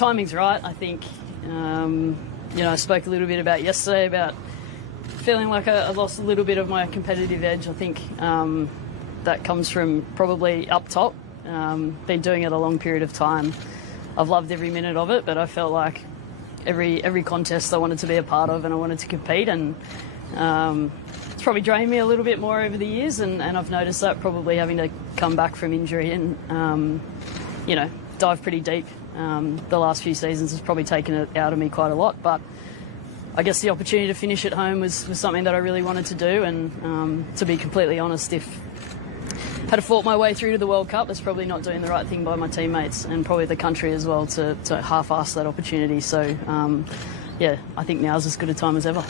timing's right. I think, I spoke a little bit about yesterday about feeling like I lost a little bit of my competitive edge. I think that comes from probably up top. Been doing it a long period of time. I've loved every minute of it, but I felt like every contest I wanted to be a part of and I wanted to compete, and it's probably drained me a little bit more over the years, and I've noticed that probably having to come back from injury and dive pretty deep the last few seasons has probably taken it out of me quite a lot. But I guess the opportunity to finish at home was something that I really wanted to do, and to be completely honest, if I had fought my way through to the World Cup, it's probably not doing the right thing by my teammates and probably the country as well to half-ass that opportunity. So, I think now's as good a time as ever.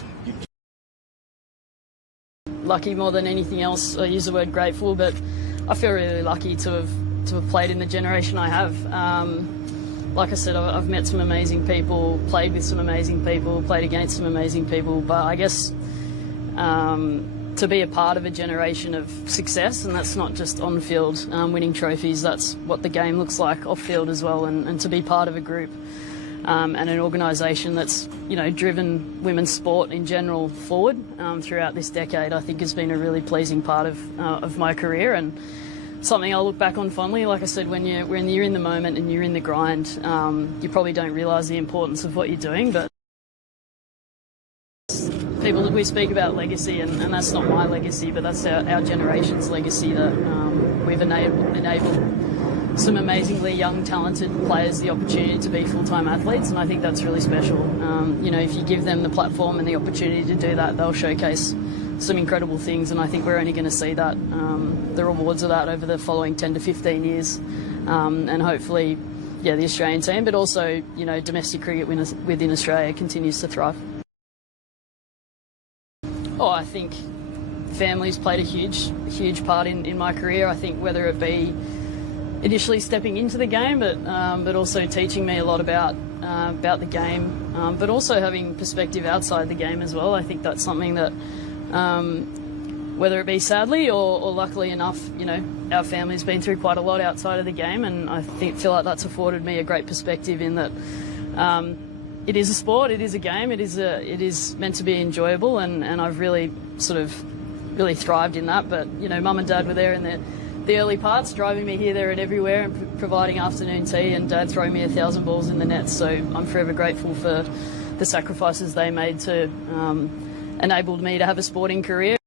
Lucky more than anything else. I use the word grateful, but I feel really lucky to have played in the generation I have. Like I said, I've met some amazing people, played with some amazing people, played against some amazing people, but I guess to be a part of a generation of success, and that's not just on field winning trophies, that's what the game looks like off field as well, and to be part of a group and an organisation that's driven women's sport in general forward throughout this decade, I think has been a really pleasing part of my career, and something I'll look back on fondly. Like I said, when you're in the moment and you're in the grind, you probably don't realise the importance of what you're doing, but we speak about legacy, and that's not my legacy, but that's our generation's legacy, that we've enabled some amazingly young, talented players the opportunity to be full-time athletes, and I think that's really special. If you give them the platform and the opportunity to do that, they'll showcase some incredible things, and I think we're only going to see that, the rewards of that over the following 10 to 15 years, and hopefully, the Australian team, but also, domestic cricket within Australia continues to thrive. I think family's played a huge part in my career. I think whether it be initially stepping into the game, but also teaching me a lot about the game, but also having perspective outside the game as well. I think that's something that, whether it be sadly or luckily enough, our family's been through quite a lot outside of the game, and I feel like that's afforded me a great perspective in that. It is a sport, it is a game, it is meant to be enjoyable, and I've really really thrived in that. But mum and dad were there in the early parts, driving me here, there and everywhere, and providing afternoon tea, and dad throwing me 1,000 balls in the net. So I'm forever grateful for the sacrifices they made to enable me to have a sporting career.